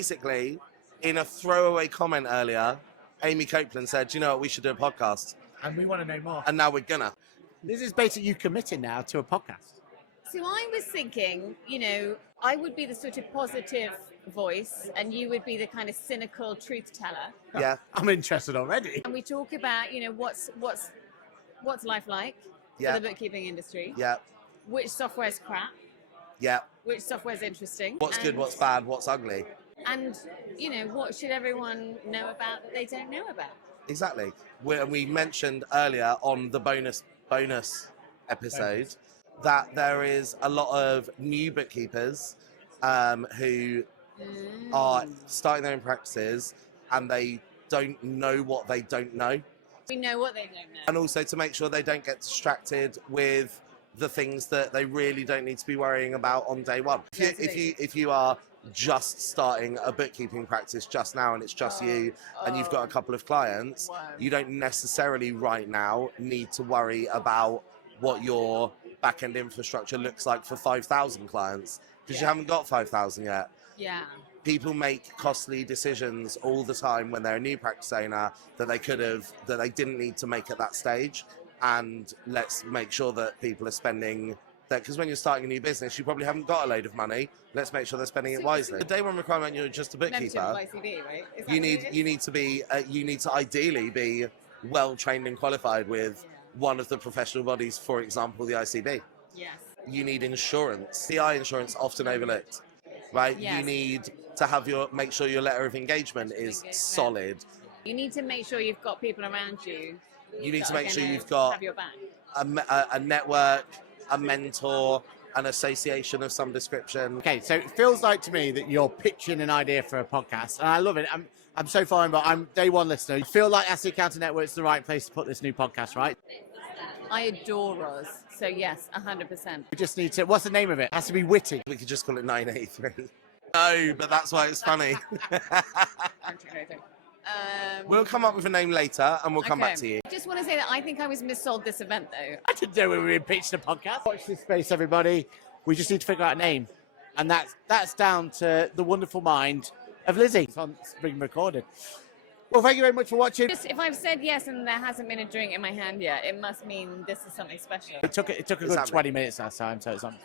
basically, in a throwaway comment earlier, Amy Copeland said, you know what, we should do a podcast. And we want to know more. And now we're gonna. This is basically you committing now to a podcast. So I was thinking, I would be the sort of positive voice and you would be the kind of cynical truth teller. Yeah. I'm interested already. And we talk about, what's life like Yeah. for the bookkeeping industry. Yeah. Which software's crap, Yeah. which software's interesting. What's good, what's bad, what's ugly. And, what should everyone know about that they don't know about? Exactly. We mentioned earlier on the bonus episode that there is a lot of new bookkeepers who are starting their own practices and they don't know what they don't know. We know what they don't know. And also to make sure they don't get distracted with the things that they really don't need to be worrying about on day one. If you are just starting a bookkeeping practice just now and it's just you and you've got a couple of clients, you don't necessarily right now need to worry about what your back-end infrastructure looks like for 5,000 clients because you haven't got 5,000 yet. Yeah. People make costly decisions all the time when they're a new practice owner that they didn't need to make at that stage. And let's make sure that people are spending that, because when you're starting a new business, you probably haven't got a load of money. Let's make sure they're spending it wisely. The day one requirement, you're just a bookkeeper. ICB, right? You need to ideally be well trained and qualified with one of the professional bodies, for example, the ICB. Yes. You need insurance. CI insurance often overlooked, right? Yes. You need to make sure your letter of engagement is solid. You need to make sure you've got people around you. You need to make sure you've have got your back. a network, a mentor, an association of some description. Okay, so it feels like to me that you're pitching an idea for a podcast, and I love it. I'm so far in, but I'm day one listener. You feel like Ask the Accountant Network's the right place to put this new podcast, right? I adore us. So yes, 100%. We just need to. What's the name of it? It has to be witty. We could just call it 983. No, but that's why it's funny. We'll come up with a name later and we'll come back to you. I just want to say that I think I was missold this event though. I didn't know we were being pitched a podcast. Watch this space, everybody. We just need to figure out a name, and that's down to the wonderful mind of Lizzie. It's being recorded. Well, thank you very much for watching. If I've said yes and there hasn't been a drink in my hand yet, it must mean this is something special. It took a good 20 minutes last time, so it's on.